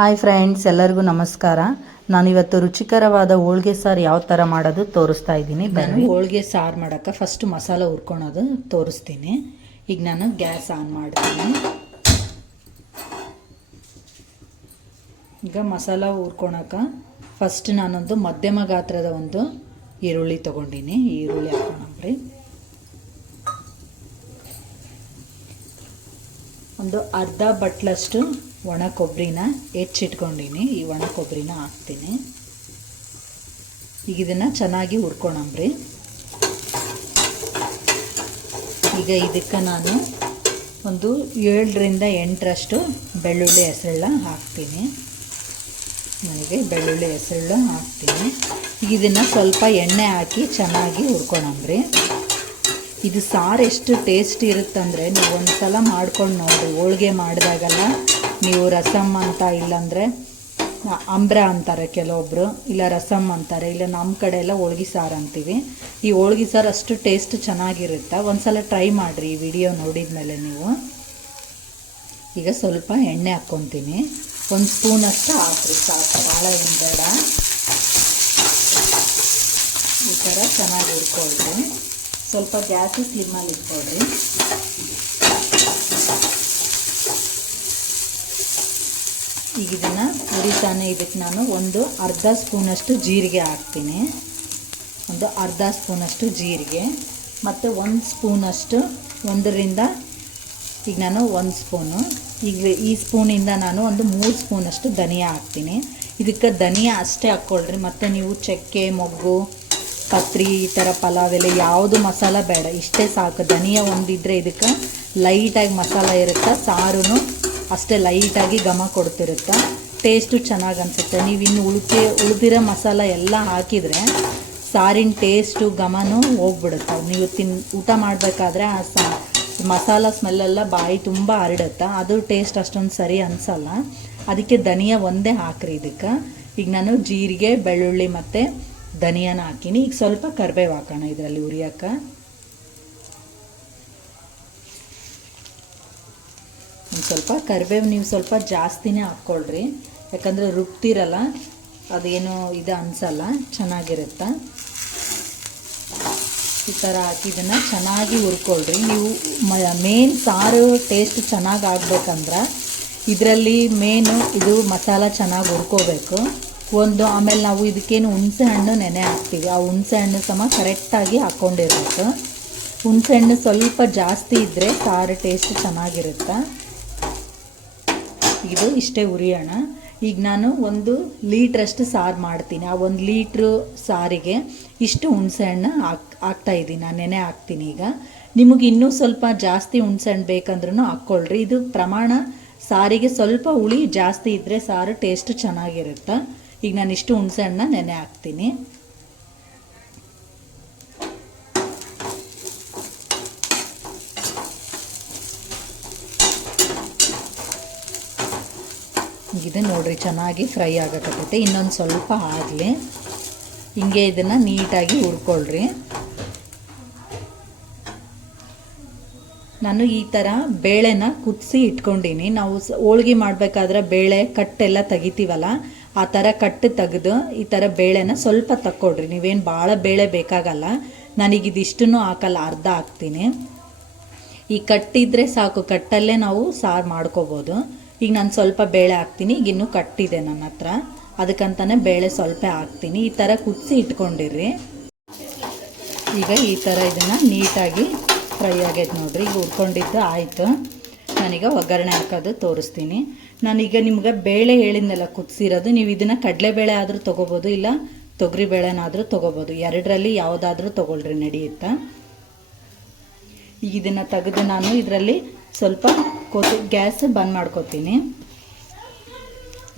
Hi friends, ಎಲ್ಲರಿಗೂ ನಮಸ್ಕಾರ. ನಾನಿವತ್ತು ರುಚಿಕರವಾದ ಹೋಳಿಗೆ ಸಾರು ಯಾವ ಥರ ಮಾಡೋದು ತೋರಿಸ್ತಾ ಇದ್ದೀನಿ. ನಾನು ಹೋಳಿಗೆ ಸಾರು ಮಾಡೋಕ್ಕೆ ಫಸ್ಟ್ ಮಸಾಲೆ ಹುರ್ಕೊಳೋದು ತೋರಿಸ್ತೀನಿ. ಈಗ ನಾನು ಗ್ಯಾಸ್ ಆನ್ ಮಾಡ್ತೀನಿ. ಈಗ ಮಸಾಲ ಹುರ್ಕೊಳಕ್ಕೆ ಫಸ್ಟ್ ನಾನೊಂದು ಮಧ್ಯಮ ಗಾತ್ರದ ಒಂದು ಈರುಳ್ಳಿ ತೊಗೊಂಡಿನಿ. ಈರುಳ್ಳಿ ಹಾಕೋಣಂಬ್ರಿ. ಒಂದು ಅರ್ಧ ಬಟ್ಲಷ್ಟು ಒಣ ಕೊಬ್ಬರಿನ ಹೆಚ್ಚಿಟ್ಕೊಂಡಿನಿ. ಈ ಒಣ ಕೊಬ್ಬರಿನ ಹಾಕ್ತೀನಿ. ಈಗ ಇದನ್ನು ಚೆನ್ನಾಗಿ ಹುರ್ಕೊಳಂಬ್ರಿ. ಈಗ ಇದಕ್ಕೆ ನಾನು ಒಂದು 7ರಿಂದ 8ರಷ್ಟು ಬೆಳ್ಳುಳ್ಳಿ ಹೆಸರುಳ್ಳ ಹಾಕ್ತೀನಿ. ನನಗೆ ಬೆಳ್ಳುಳ್ಳಿ ಹೆಸರುಳ್ಳ ಹಾಕ್ತೀನಿ. ಈಗ ಇದನ್ನು ಸ್ವಲ್ಪ ಎಣ್ಣೆ ಹಾಕಿ ಚೆನ್ನಾಗಿ ಹುರ್ಕೊಳಂಬ್ರಿ. ಇದು ಸಾರು ಎಷ್ಟು ಟೇಸ್ಟ್ ಇರುತ್ತಂದರೆ ನೀವು ಒಂದು ಸಲ ಮಾಡ್ಕೊಂಡು ನೋಡಿರಿ. ಹೋಳಿಗೆ ಮಾಡಿದಾಗೆಲ್ಲ ನೀವು ರಸಮ್ ಅಂತ, ಇಲ್ಲಾಂದರೆ ಅಂಬ್ರ ಅಂತಾರೆ ಕೆಲವೊಬ್ಬರು, ಇಲ್ಲ ರಸಮ್ ಅಂತಾರೆ, ಇಲ್ಲ ನಮ್ಮ ಕಡೆ ಎಲ್ಲ ಹೋಳ್ಗೆ ಸಾರು ಅಂತೀವಿ. ಈ ಹೋಳ್ಗೆ ಸಾರು ಅಷ್ಟು ಟೇಸ್ಟ್ ಚೆನ್ನಾಗಿರುತ್ತೆ. ಒಂದು ಸಲ ಟ್ರೈ ಮಾಡಿರಿ ಈ ವಿಡಿಯೋ ನೋಡಿದ ಮೇಲೆ ನೀವು. ಈಗ ಸ್ವಲ್ಪ ಎಣ್ಣೆ ಹಾಕ್ಕೊತೀನಿ. 1 ಸ್ಪೂನಷ್ಟು ಹಾಕ್ರಿ ಸಾಕು, ಭಾಳ ಏನು ಬೇಡ. ಈ ಥರ ಚೆನ್ನಾಗಿ ಹುರ್ಕೊಳ್ರಿ. ಸ್ವಲ್ಪ ಗ್ಯಾಸು ಸ್ಲಿಮ್ಮಲ್ಲಿ ಇಟ್ಕೊಳ್ರಿ. ಈಗ ಇದನ್ನು ಹುರಿತಾನೆ ಇದಕ್ಕೆ ನಾನು ಒಂದು ಅರ್ಧ ಸ್ಪೂನಷ್ಟು ಜೀರಿಗೆ ಹಾಕ್ತೀನಿ. ಒಂದು ಅರ್ಧ ಸ್ಪೂನಷ್ಟು ಜೀರಿಗೆ ಮತ್ತು 1 ಸ್ಪೂನಷ್ಟು, 1ರಿಂದ ಈಗ ನಾನು 1 ಸ್ಪೂನು, ಈಗ ಈ ಸ್ಪೂನಿಂದ ನಾನು ಒಂದು 3 ಸ್ಪೂನಷ್ಟು ಧನಿಯಾ ಹಾಕ್ತೀನಿ. ಇದಕ್ಕೆ ಧನಿಯಾ ಅಷ್ಟೇ ಹಾಕ್ಕೊಳ್ರಿ. ಮತ್ತು ನೀವು ಚಕ್ಕೆ, ಮೊಗ್ಗು, ಪತ್ರಿ, ಈ ಥರ ಪಲಾವ್ ಎಲೆ ಯಾವುದು ಮಸಾಲ ಬೇಡ, ಇಷ್ಟೇ ಸಾಕು. ಧನಿಯಾ ಒಂದಿದ್ರೆ ಇದಕ್ಕೆ ಲೈಟಾಗಿ ಮಸಾಲ ಇರುತ್ತೆ. ಸಾರು ಅಷ್ಟೇ ಲೈಟಾಗಿ ಘಮ ಕೊಡ್ತಿರುತ್ತೆ. ಟೇಸ್ಟು ಚೆನ್ನಾಗಿ ಅನಿಸುತ್ತೆ. ನೀವು ಇನ್ನು ಉಳಿದಿರೋ ಮಸಾಲ ಎಲ್ಲ ಹಾಕಿದರೆ ಸಾರಿನ ಟೇಸ್ಟು ಘಮನೂ ಹೋಗ್ಬಿಡುತ್ತೆ. ನೀವು ಊಟ ಮಾಡಬೇಕಾದ್ರೆ ಆ ಮಸಾಲ ಸ್ಮೆಲ್ಲೆಲ್ಲ ಬಾಯಿ ತುಂಬ ಹರಡುತ್ತೆ. ಅದು ಟೇಸ್ಟ್ ಅಷ್ಟೊಂದು ಸರಿ ಅನಿಸಲ್ಲ. ಅದಕ್ಕೆ ಧನಿಯಾ ಒಂದೇ ಹಾಕ್ರಿ ಇದಕ್ಕೆ. ಈಗ ನಾನು ಜೀರಿಗೆ, ಬೆಳ್ಳುಳ್ಳಿ ಮತ್ತು ಧನಿಯಾನ ಹಾಕಿನಿ. ಈಗ ಸ್ವಲ್ಪ ಕರಿಬೇವು ಹಾಕೋಣ ಇದರಲ್ಲಿ ಹುರಿಯೋಕ್ಕೆ. ಒಂದು ಸ್ವಲ್ಪ ಕರಿಬೇವು ನೀವು ಸ್ವಲ್ಪ ಜಾಸ್ತಿನೇ ಹಾಕ್ಕೊಳ್ರಿ, ಯಾಕಂದರೆ ರುಬ್ತಿರಲ್ಲ, ಅದೇನು ಇದು ಅನಿಸಲ್ಲ, ಚೆನ್ನಾಗಿರುತ್ತೆ. ಈ ಥರ ಹಾಕಿ ಇದನ್ನು ಚೆನ್ನಾಗಿ ಹುರ್ಕೊಳ್ರಿ. ನೀವು ಮೇನ್ ಸಾರು ಟೇಸ್ಟ್ ಚೆನ್ನಾಗಿ ಆಗ್ಬೇಕಂದ್ರೆ ಇದರಲ್ಲಿ ಮೇನು ಇದು ಮಸಾಲ ಚೆನ್ನಾಗಿ ಹುರ್ಕೋಬೇಕು. ಆಮೇಲೆ ನಾವು ಇದಕ್ಕೇನು ಹುಣಸೆ ಹಣ್ಣು ನೆನೆ ಹಾಕ್ತೀವಿ, ಆ ಹುಣಸೆ ಹಣ್ಣು ಸಮ ಕರೆಕ್ಟಾಗಿ ಹಾಕ್ಕೊಂಡಿರ್ಬೇಕು. ಹುಣಸೆ ಹಣ್ಣು ಸ್ವಲ್ಪ ಜಾಸ್ತಿ ಇದ್ದರೆ ಸಾರು ಟೇಸ್ಟ್ ಚೆನ್ನಾಗಿರುತ್ತೆ. ಇದು ಇಷ್ಟೇ ಹುರಿಯೋಣ. ಈಗ ನಾನು 1 ಲೀಟ್ರಷ್ಟು ಸಾರು ಮಾಡ್ತೀನಿ. ಆ 1 ಲೀಟ್ರು ಸಾರಿಗೆ ಇಷ್ಟು ಹುಣಸೆ ಹಣ್ಣು ಹಾಕ್ತಾಯಿದ್ದೀನಿ, ನಾನು ನೆನೆ ಹಾಕ್ತೀನಿ. ಈಗ ನಿಮಗೆ ಇನ್ನೂ ಸ್ವಲ್ಪ ಜಾಸ್ತಿ ಹುಣಸೆ ಹಣ್ಣು ಬೇಕಂದ್ರೂ ಹಾಕ್ಕೊಳ್ರಿ. ಇದು ಪ್ರಮಾಣ ಸಾರಿಗೆ ಸ್ವಲ್ಪ ಹುಳಿ ಜಾಸ್ತಿ ಇದ್ದರೆ ಸಾರು ಟೇಸ್ಟ್ ಚೆನ್ನಾಗಿರುತ್ತೆ. ಈಗ ನಾನು ಇಷ್ಟು ಹುಣಸೆ ಹಣ್ಣನ್ನ ನೆನೆ ಹಾಕ್ತೀನಿ. ಇದು ನೋಡ್ರಿ ಚೆನ್ನಾಗಿ ಫ್ರೈ ಆಗಕತ್ತೈತೆ. ಇನ್ನೊಂದು ಸ್ವಲ್ಪ ಆಗಲಿ. ಹಿಂಗೆ ಇದನ್ನು ನೀಟಾಗಿ ಹುರ್ಕೊಳ್ರಿ. ನಾನು ಈ ಥರ ಬೇಳೆನ ಕುದಿಸಿ ಇಟ್ಕೊಂಡೀನಿ. ನಾವು ಹೋಳ್ಗೆ ಮಾಡಬೇಕಾದ್ರೆ ಬೇಳೆ ಕಟ್ಟೆಲ್ಲ ತೆಗಿತೀವಲ್ಲ, ಆ ಥರ ಕಟ್ಟು ತೆಗೆದು ಈ ಥರ ಬೇಳೆನ ಸ್ವಲ್ಪ ತಕ್ಕೊಳ್ರಿ. ನೀವೇನು ಭಾಳ ಬೇಳೆ ಬೇಕಾಗಲ್ಲ. ನನಗಿದಿಷ್ಟನ್ನು ಹಾಕಲ್ಲ, ಅರ್ಧ ಹಾಕ್ತೀನಿ. ಈ ಕಟ್ಟಿದ್ರೆ ಸಾಕು, ಕಟ್ಟಲ್ಲೇ ನಾವು ಸಾರು ಮಾಡ್ಕೋಬೋದು. ಈಗ ನಾನು ಸ್ವಲ್ಪ ಬೇಳೆ ಹಾಕ್ತೀನಿ. ಈಗ ಇನ್ನೂ ಕಟ್ಟಿದೆ ನನ್ನ ಹತ್ರ, ಅದಕ್ಕಂತಾನೆ ಬೇಳೆ ಸ್ವಲ್ಪ ಹಾಕ್ತೀನಿ. ಈ ಥರ ಕುದಿಸಿ ಇಟ್ಕೊಂಡಿರ್ರಿ. ಈಗ ಈ ಥರ ಇದನ್ನು ನೀಟಾಗಿ ಫ್ರೈ ಆಗೈತೆ ನೋಡಿರಿ. ಈಗ ಹುರ್ಕೊಂಡಿದ್ದು ಆಯಿತು. ನಾನೀಗ ಒಗ್ಗರಣೆ ಹಾಕೋದು ತೋರಿಸ್ತೀನಿ. ನಾನೀಗ ನಿಮ್ಗೆ ಬೇಳೆ ಹೇಳಿದ್ನೆಲ್ಲ ಕುದಿಸಿರೋದು. ನೀವು ಇದನ್ನು ಕಡಲೆಬೇಳೆ ಆದರೂ ತೊಗೋಬೋದು, ಇಲ್ಲ ತೊಗರಿಬೇಳೆನಾದರೂ ತೊಗೋಬೋದು. 2ರಲ್ಲಿ ಯಾವುದಾದ್ರೂ ತೊಗೊಳ್ರಿ, ನಡೆಯುತ್ತಾ. ಈಗ ಇದನ್ನು ತೆಗೆದು ನಾನು ಇದರಲ್ಲಿ ಸ್ವಲ್ಪ ಗ್ಯಾಸ್ ಬಂದ್ ಮಾಡ್ಕೊತೀನಿ.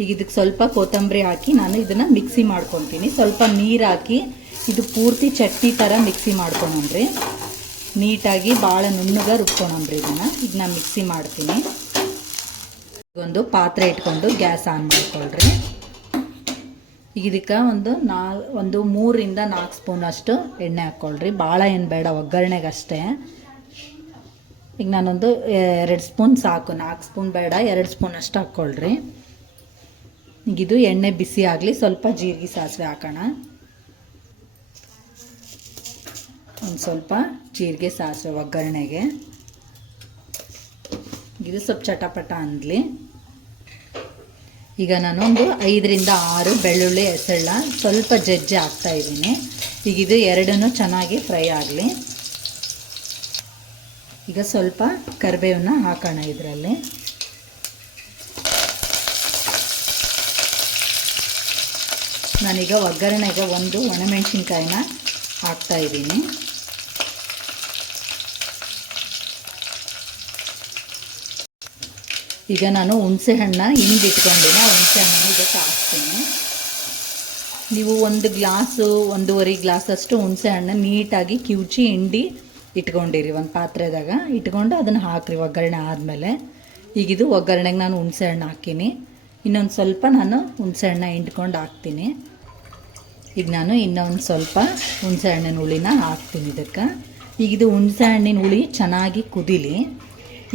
ಈಗ ಇದಕ್ಕೆ ಸ್ವಲ್ಪ ಕೊತ್ತಂಬರಿ ಹಾಕಿ ನಾನು ಇದನ್ನು ಮಿಕ್ಸಿ ಮಾಡ್ಕೊತೀನಿ. ಸ್ವಲ್ಪ ನೀರು ಹಾಕಿ ಇದು ಪೂರ್ತಿ ಚಟ್ನಿ ಥರ ಮಿಕ್ಸಿ ಮಾಡ್ಕೊಳಂಬ್ರಿ. ನೀಟಾಗಿ ಭಾಳ ನುಣ್ಣಗೆ ರುಬ್ಕೊಳಂಬ್ರಿ ಇದನ್ನು. ಈಗ ನಾನು ಮಿಕ್ಸಿ ಮಾಡ್ತೀನಿ. ಒಂದು ಪಾತ್ರೆ ಇಟ್ಕೊಂಡು ಗ್ಯಾಸ್ ಆನ್ ಮಾಡ್ಕೊಳ್ರಿ. ಈಗ ಇದಕ್ಕೆ ಒಂದು 3ರಿಂದ 4 ಸ್ಪೂನಷ್ಟು ಎಣ್ಣೆ ಹಾಕ್ಕೊಳ್ರಿ. ಭಾಳ ಏನು ಬೇಡ, ಒಗ್ಗರಣೆಗಷ್ಟೇ. ಈಗ ನಾನೊಂದು 2 ಸ್ಪೂನ್ ಸಾಕು, 4 ಸ್ಪೂನ್ ಬೇಡ, 2 ಸ್ಪೂನ್ ಅಷ್ಟು ಹಾಕ್ಕೊಳ್ರಿ. ಇದು ಎಣ್ಣೆ ಬಿಸಿ ಆಗಲಿ, ಸ್ವಲ್ಪ ಜೀರಿಗೆ ಸಾಸಿವೆ ಹಾಕೋಣ. ಒಂದು ಸ್ವಲ್ಪ ಜೀರಿಗೆ ಸಾಸಿವೆ ಒಗ್ಗರಣೆಗೆ. ಇದು ಸ್ವಲ್ಪ ಚಟಪಟ ಅಂದಲಿ. ಈಗ ನಾನು ಒಂದು 5ರಿಂದ 6 ಬೆಳ್ಳುಳ್ಳಿ ಹೆಸರನ್ನ ಸ್ವಲ್ಪ ಜಜ್ಜಿ ಹಾಕ್ತಾಯಿದ್ದೀನಿ. ಈಗ ಇದು ಎರಡನ್ನೂ ಚೆನ್ನಾಗಿ ಫ್ರೈ ಆಗಲಿ. ಈಗ ಸ್ವಲ್ಪ ಕರಿಬೇವನ್ನ ಹಾಕೋಣ ಇದರಲ್ಲಿ. ನಾನೀಗ ಒಗ್ಗರಣೆಗೆ ಒಂದು ಒಣಮೆಣಸಿನ್ಕಾಯಿನ ಹಾಕ್ತಾಯಿದ್ದೀನಿ. ಈಗ ನಾನು ಹುಣಸೆ ಹಣ್ಣು ಹಿಂಡಿಟ್ಕೊಂಡಿನ ಹುಣಸೆ ಹಣ್ಣನ್ನು ಇದಕ್ಕೆ ಹಾಕ್ತೀನಿ. ನೀವು 1 ಗ್ಲಾಸು 1.5 ಗ್ಲಾಸಷ್ಟು ಹುಣಸೆ ಹಣ್ಣು ನೀಟಾಗಿ ಕಿವುಚಿ ಹಿಂಡಿ ಇಟ್ಕೊಂಡಿರಿ. ಒಂದು ಪಾತ್ರೆದಾಗ ಇಟ್ಕೊಂಡು ಅದನ್ನು ಹಾಕಿರಿ ಒಗ್ಗರಣೆ ಆದಮೇಲೆ. ಈಗಿದು ಒಗ್ಗರಣೆಗೆ ನಾನು ಹುಣಸೆ ಹಣ್ಣು ಹಾಕೀನಿ. ಇನ್ನೊಂದು ಸ್ವಲ್ಪ ನಾನು ಹುಣಸೆ ಹಣ್ಣು ಹಿಂಡ್ಕೊಂಡು ಹಾಕ್ತೀನಿ. ಈಗ ನಾನು ಇನ್ನೊಂದು ಸ್ವಲ್ಪ ಹುಣಸೆ ಹಣ್ಣಿನ ಹುಳಿನ ಹಾಕ್ತೀನಿ ಇದಕ್ಕೆ. ಈಗಿದು ಹುಣಸೆ ಹಣ್ಣಿನ ಹುಳಿ ಚೆನ್ನಾಗಿ ಕುದೀಲಿ.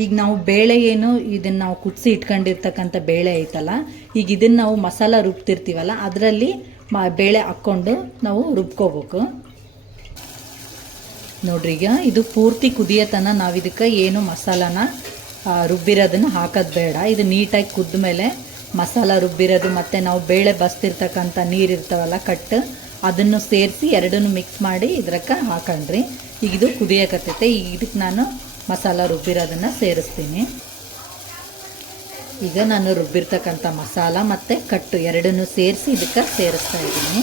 ಈಗ ನಾವು ಬೇಳೆ ಏನು ಇದನ್ನು ನಾವು ಕುದಿಸಿ ಇಟ್ಕೊಂಡಿರ್ತಕ್ಕಂಥ ಬೇಳೆ ಐತಲ್ಲ, ಈಗ ಇದನ್ನು ನಾವು ಮಸಾಲ ರುಬ್ತಿರ್ತೀವಲ್ಲ ಅದರಲ್ಲಿ ಬೇಳೆ ಹಾಕ್ಕೊಂಡು ನಾವು ರುಬ್ಕೋಬೇಕು. ನೋಡ್ರಿ, ಈಗ ಇದು ಪೂರ್ತಿ ಕುದಿಯತನ ನಾವು ಇದಕ್ಕೆ ಏನು ಮಸಾಲಾನ ರುಬ್ಬಿರೋದನ್ನು ಹಾಕೋದು ಬೇಡ. ಇದು ನೀಟಾಗಿ ಕುದ್ದ ಮೇಲೆ ಮಸಾಲ ರುಬ್ಬಿರೋದು ಮತ್ತು ನಾವು ಬೇಳೆ ಬಸ್ತಿರ್ತಕ್ಕಂಥ ನೀರು ಇರ್ತಾವಲ್ಲ ಕಟ್ಟು, ಅದನ್ನು ಸೇರಿಸಿ ಎರಡನ್ನೂ ಮಿಕ್ಸ್ ಮಾಡಿ ಇದ್ರಕ್ಕೆ ಹಾಕೊಂಡ್ರಿ. ಈಗ ಇದು ಕುದಿಯಕತ್ತೈತೆ. ಈಗ ಇದಕ್ಕೆ ನಾನು ಮಸಾಲ ರುಬ್ಬಿರೋದನ್ನು ಸೇರಿಸ್ತೀನಿ. ಈಗ ನಾನು ರುಬ್ಬಿರ್ತಕ್ಕಂಥ ಮಸಾಲ ಮತ್ತು ಕಟ್ಟು ಎರಡನ್ನೂ ಸೇರಿಸಿ ಇದಕ್ಕೆ ಸೇರಿಸ್ತಾ ಇದ್ದೀನಿ.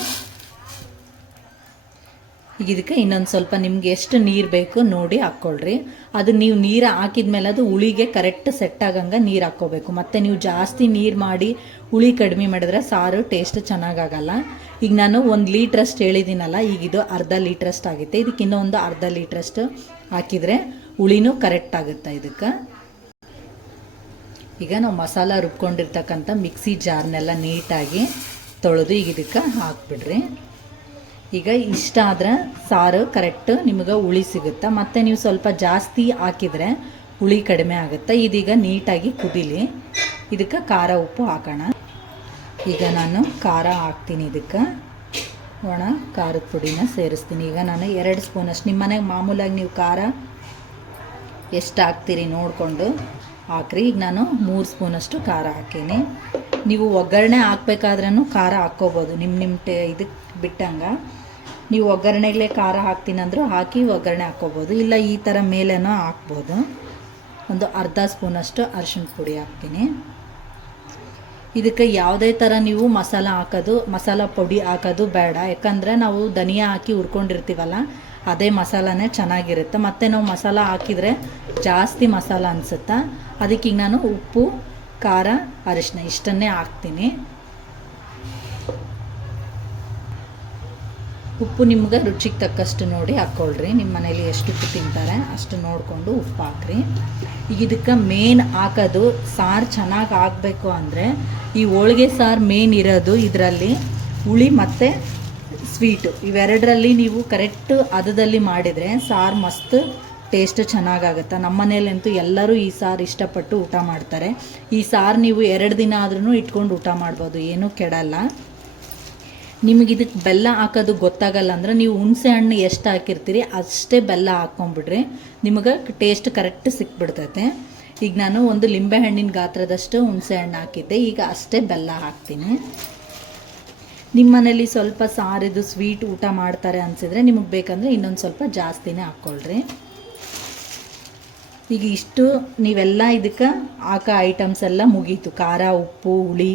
ಈಗ ಇದಕ್ಕೆ ಇನ್ನೊಂದು ಸ್ವಲ್ಪ ನಿಮ್ಗೆ ಎಷ್ಟು ನೀರು ಬೇಕು ನೋಡಿ ಹಾಕ್ಕೊಳ್ರಿ. ಅದು ನೀವು ನೀರು ಹಾಕಿದ ಮೇಲೆ ಅದು ಹುಳಿಗೆ ಕರೆಕ್ಟ್ ಸೆಟ್ ಆಗಂಗೆ ನೀರು ಹಾಕ್ಕೋಬೇಕು. ಮತ್ತು ನೀವು ಜಾಸ್ತಿ ನೀರು ಮಾಡಿ ಹುಳಿ ಕಡಿಮೆ ಮಾಡಿದ್ರೆ ಸಾರು ಟೇಸ್ಟ್ ಚೆನ್ನಾಗಾಗಲ್ಲ. ಈಗ ನಾನು 1 ಲೀಟ್ರಷ್ಟು ಹೇಳಿದ್ದೀನಲ್ಲ, ಈಗ ಇದು ಅರ್ಧ ಲೀಟ್ರಷ್ಟು ಆಗುತ್ತೆ. ಇದಕ್ಕೆ ಇನ್ನೊಂದು ಅರ್ಧ ಲೀಟ್ರಷ್ಟು ಹಾಕಿದರೆ ಹುಳಿನೂ ಕರೆಕ್ಟ್ ಆಗುತ್ತೆ ಇದಕ್ಕೆ. ಈಗ ನಾವು ಮಸಾಲ ರುಬ್ಕೊಂಡಿರ್ತಕ್ಕಂಥ ಮಿಕ್ಸಿ ಜಾರ್ನೆಲ್ಲ ನೀಟಾಗಿ ತೊಳೆದು ಈಗ ಇದಕ್ಕೆ ಹಾಕ್ಬಿಡ್ರಿ. ಈಗ ಇಷ್ಟ ಆದ್ರೆ ಸಾರು ಕರೆಕ್ಟ್ ನಿಮಗೆ ಹುಳಿ ಸಿಗುತ್ತೆ. ಮತ್ತು ನೀವು ಸ್ವಲ್ಪ ಜಾಸ್ತಿ ಹಾಕಿದರೆ ಹುಳಿ ಕಡಿಮೆ ಆಗುತ್ತೆ. ಇದೀಗ ನೀಟಾಗಿ ಕುದೀಲಿ. ಇದಕ್ಕೆ ಖಾರ ಉಪ್ಪು ಹಾಕೋಣ. ಈಗ ನಾನು ಖಾರ ಹಾಕ್ತೀನಿ. ಇದಕ್ಕೆ ಒಣ ಖಾರದ ಪುಡಿನ ಸೇರಿಸ್ತೀನಿ. ಈಗ ನಾನು 2 ಸ್ಪೂನಷ್ಟು, ನಿಮ್ಮ ಮನೆಗೆ ಮಾಮೂಲಾಗಿ ನೀವು ಖಾರ ಎಷ್ಟು ಹಾಕ್ತೀರಿ ನೋಡಿಕೊಂಡು ಹಾಕ್ರಿ. ಈಗ ನಾನು 3 ಸ್ಪೂನಷ್ಟು ಖಾರ ಹಾಕೀನಿ. ನೀವು ಒಗ್ಗರಣೆ ಹಾಕ್ಬೇಕಾದ್ರೂ ಖಾರ ಹಾಕ್ಕೋಬೋದು, ನಿಮ್ಮ ಇದಕ್ಕೆ ಬಿಟ್ಟಂಗೆ. ನೀವು ಒಗ್ಗರಣೆಗೆ ಖಾರ ಹಾಕ್ತೀನಂದ್ರೂ ಹಾಕಿ ಒಗ್ಗರಣೆ ಹಾಕ್ಕೋಬೋದು, ಇಲ್ಲ ಈ ಥರ ಮೇಲೇನೋ ಹಾಕ್ಬೋದು. ಒಂದು ಅರ್ಧ ಸ್ಪೂನಷ್ಟು ಅರಿಶಿಣ ಪುಡಿ ಹಾಕ್ತೀನಿ. ಇದಕ್ಕೆ ಯಾವುದೇ ಥರ ನೀವು ಮಸಾಲ ಪುಡಿ ಹಾಕೋದು ಬೇಡ. ಯಾಕಂದರೆ ನಾವು ಧನಿಯಾ ಹಾಕಿ ಹುರ್ಕೊಂಡಿರ್ತೀವಲ್ಲ, ಅದೇ ಮಸಾಲನೇ ಚೆನ್ನಾಗಿರುತ್ತೆ. ಮತ್ತು ನಾವು ಮಸಾಲ ಹಾಕಿದರೆ ಜಾಸ್ತಿ ಮಸಾಲ ಅನಿಸುತ್ತೆ. ಅದಕ್ಕೆ ಈಗ ನಾನು ಉಪ್ಪು, ಖಾರ, ಅರಿಶಿನ ಇಷ್ಟನ್ನೇ ಹಾಕ್ತೀನಿ. ಉಪ್ಪು ನಿಮ್ಗೆ ರುಚಿಗೆ ತಕ್ಕಷ್ಟು ನೋಡಿ ಹಾಕ್ಕೊಳ್ರಿ. ನಿಮ್ಮ ಮನೇಲಿ ಎಷ್ಟು ಉಪ್ಪು ತಿಂತಾರೆ ಅಷ್ಟು ನೋಡಿಕೊಂಡು ಉಪ್ಪು ಹಾಕ್ರಿ. ಈಗ ಇದಕ್ಕೆ ಮೇನ್ ಹಾಕೋದು, ಸಾರು ಚೆನ್ನಾಗಿ ಆಗಬೇಕು ಅಂದರೆ ಈ ಹೋಳಿಗೆ ಸಾರು ಮೇನ್ ಇರೋದು ಇದರಲ್ಲಿ ಹುಳಿ ಮತ್ತು ಸ್ವೀಟು. ಇವೆರಡರಲ್ಲಿ ನೀವು ಕರೆಕ್ಟ್ ಹದದಲ್ಲಿ ಮಾಡಿದರೆ ಸಾರು ಮಸ್ತ್ ಟೇಸ್ಟ್ ಚೆನ್ನಾಗಾಗುತ್ತೆ. ನಮ್ಮ ಮನೇಲಂತೂ ಎಲ್ಲರೂ ಈ ಸಾರು ಇಷ್ಟಪಟ್ಟು ಊಟ ಮಾಡ್ತಾರೆ. ಈ ಸಾರು ನೀವು 2 ದಿನ ಆದ್ರೂ ಇಟ್ಕೊಂಡು ಊಟ ಮಾಡ್ಬೋದು, ಏನೂ ಕೆಡಲ್ಲ. ನಿಮಗಿದಕ್ಕೆ ಬೆಲ್ಲ ಹಾಕೋದು ಗೊತ್ತಾಗಲ್ಲ ಅಂದರೆ ನೀವು ಹುಣಸೆ ಹಣ್ಣು ಎಷ್ಟು ಹಾಕಿರ್ತೀರಿ ಅಷ್ಟೇ ಬೆಲ್ಲ ಹಾಕ್ಕೊಂಬಿಡ್ರಿ, ನಿಮಗೆ ಟೇಸ್ಟ್ ಕರೆಕ್ಟ್ ಸಿಕ್ಬಿಡ್ತೈತೆ. ಈಗ ನಾನು ಒಂದು ಲಿಂಬೆ ಹಣ್ಣಿನ ಗಾತ್ರದಷ್ಟು ಹುಣಸೆ ಹಣ್ಣು ಹಾಕಿದ್ದೆ. ಈಗ ಅಷ್ಟೇ ಬೆಲ್ಲ ಹಾಕ್ತೀನಿ. ನಿಮ್ಮ ಮನೇಲಿ ಸ್ವಲ್ಪ ಸಾರಿದು ಸ್ವೀಟ್ ಊಟ ಮಾಡ್ತಾರೆ ಅನಿಸಿದರೆ ನಿಮಗೆ ಬೇಕಂದರೆ ಇನ್ನೊಂದು ಸ್ವಲ್ಪ ಜಾಸ್ತಿನೇ ಹಾಕ್ಕೊಳ್ರಿ. ಈಗ ಇಷ್ಟು ನೀವೆಲ್ಲ ಇದಕ್ಕೆ ಹಾಕೋ ಐಟಮ್ಸ್ ಎಲ್ಲ ಮುಗೀತು. ಖಾರ, ಉಪ್ಪು, ಹುಳಿ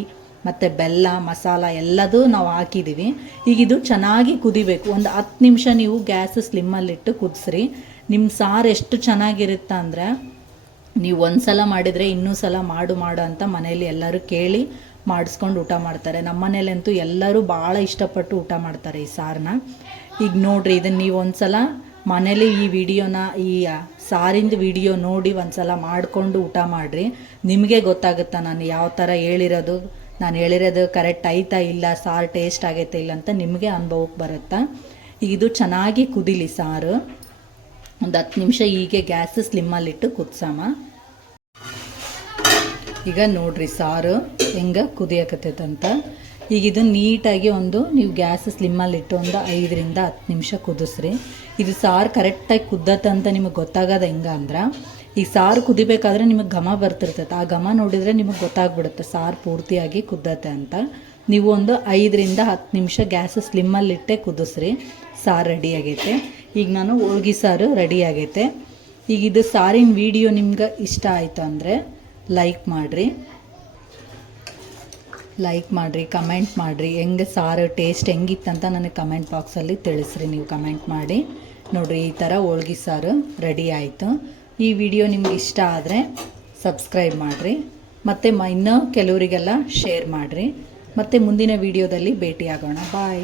ಮತ್ತು ಬೆಲ್ಲ, ಮಸಾಲ ಎಲ್ಲದೂ ನಾವು ಹಾಕಿದ್ದೀವಿ. ಈಗ ಇದು ಚೆನ್ನಾಗಿ ಕುದಿಬೇಕು. ಒಂದು 10 ನಿಮಿಷ ನೀವು ಗ್ಯಾಸ್ ಸ್ಲಿಮ್ಮಲ್ಲಿಟ್ಟು ಕುದಿಸ್ರಿ. ನಿಮ್ಮ ಸಾರು ಎಷ್ಟು ಚೆನ್ನಾಗಿರುತ್ತೆ ಅಂದರೆ ನೀವು ಒಂದು ಸಲ ಮಾಡಿದರೆ ಇನ್ನೊಂದು ಸಲ ಮಾಡು ಅಂತ ಮನೇಲಿ ಎಲ್ಲರೂ ಕೇಳಿ ಮಾಡಿಸ್ಕೊಂಡು ಊಟ ಮಾಡ್ತಾರೆ. ನಮ್ಮ ಮನೇಲಂತೂ ಎಲ್ಲರೂ ಭಾಳ ಇಷ್ಟಪಟ್ಟು ಊಟ ಮಾಡ್ತಾರೆ ಈ ಸಾರನ್ನ. ಈಗ ನೋಡಿರಿ, ಇದನ್ನು ನೀವು ಒಂದು ಸಲ ಮನೇಲಿ ಈ ವಿಡಿಯೋನ, ಈ ಸಾರಿಂದ ವಿಡಿಯೋ ನೋಡಿ ಒಂದು ಸಲ ಮಾಡಿಕೊಂಡು ಊಟ ಮಾಡಿರಿ. ನಿಮಗೆ ಗೊತ್ತಾಗುತ್ತಾ ನಾನು ಯಾವ ಥರ ನಾನು ಹೇಳಿರೋದು ಕರೆಕ್ಟ್ ಆಯ್ತಾ ಇಲ್ಲ, ಸಾರು ಟೇಸ್ಟ್ ಆಗೈತೆ ಇಲ್ಲ ಅಂತ ನಿಮಗೆ ಅನುಭವಕ್ಕೆ ಬರುತ್ತಾ. ಈಗ ಇದು ಚೆನ್ನಾಗಿ ಕುದಿಲಿ ಸಾರು. ಒಂದು 10 ನಿಮಿಷ ಹೀಗೆ ಗ್ಯಾಸ್ ಸ್ಲಿಮ್ಮಲ್ಲಿಟ್ಟು ಕುದಿಸಮ್ಮ. ಈಗ ನೋಡ್ರಿ ಸಾರು ಹೆಂಗೆ ಕುದಿಯಕತ್ತೈತಂತ. ಈಗ ಇದು ನೀಟಾಗಿ ನೀವು ಗ್ಯಾಸ್ ಸ್ಲಿಮ್ಮಲ್ಲಿ ಇಟ್ಟು ಒಂದು 5 ರಿಂದ 10 ನಿಮಿಷ ಕುದಿಸ್ರಿ. ಇದು ಸಾರು ಕರೆಕ್ಟಾಗಿ ಕುದ್ದತ್ತೆ ಅಂತ ನಿಮಗೆ ಗೊತ್ತಾಗೋದು ಹೆಂಗೆ ಅಂದ್ರೆ, ಈ ಸಾರು ಕುದಿಬೇಕಾದ್ರೆ ನಿಮಗೆ ಘಮ ಬರ್ತಿರ್ತೈತೆ. ಆ ಘಮ ನೋಡಿದರೆ ನಿಮಗೆ ಗೊತ್ತಾಗ್ಬಿಡುತ್ತೆ ಸಾರು ಪೂರ್ತಿಯಾಗಿ ಕುದ್ದತ್ತೆ ಅಂತ. ನೀವು ಒಂದು 5 ರಿಂದ 10 ನಿಮಿಷ ಗ್ಯಾಸ್ ಸ್ಲಿಮ್ಮಲ್ಲಿಟ್ಟೆ ಕುದಿಸ್ರಿ. ಸಾರು ರೆಡಿ ಆಗೈತೆ. ಈಗ ನಾನು ಹೋಳ್ಗೆ ಸಾರು ರೆಡಿ ಆಗೈತೆ. ಈಗ ಇದು ಸಾರಿನ ವಿಡಿಯೋ ನಿಮ್ಗೆ ಇಷ್ಟ ಆಯಿತು ಅಂದರೆ ಲೈಕ್ ಮಾಡಿರಿ, ಕಮೆಂಟ್ ಮಾಡಿರಿ. ಹೆಂಗೆ ಸಾರು ಟೇಸ್ಟ್ ಹೆಂಗಿತ್ತಂತ ನನಗೆ ಕಮೆಂಟ್ ಬಾಕ್ಸಲ್ಲಿ ತಿಳಿಸ್ರಿ. ನೀವು ಕಮೆಂಟ್ ಮಾಡಿ. ನೋಡಿರಿ, ಈ ಥರ ಹೋಳ್ಗೆ ಸಾರು ರೆಡಿ ಆಯಿತು. ಈ ವಿಡಿಯೋ ನಿಮ್ಗೆ ಇಷ್ಟ ಆದರೆ ಸಬ್ಸ್ಕ್ರೈಬ್ ಮಾಡಿರಿ, ಮತ್ತು ಇನ್ನೂ ಕೆಲವರಿಗೆಲ್ಲ ಶೇರ್ ಮಾಡಿರಿ. ಮತ್ತು ಮುಂದಿನ ವಿಡಿಯೋದಲ್ಲಿ ಭೇಟಿಯಾಗೋಣ. ಬಾಯ್.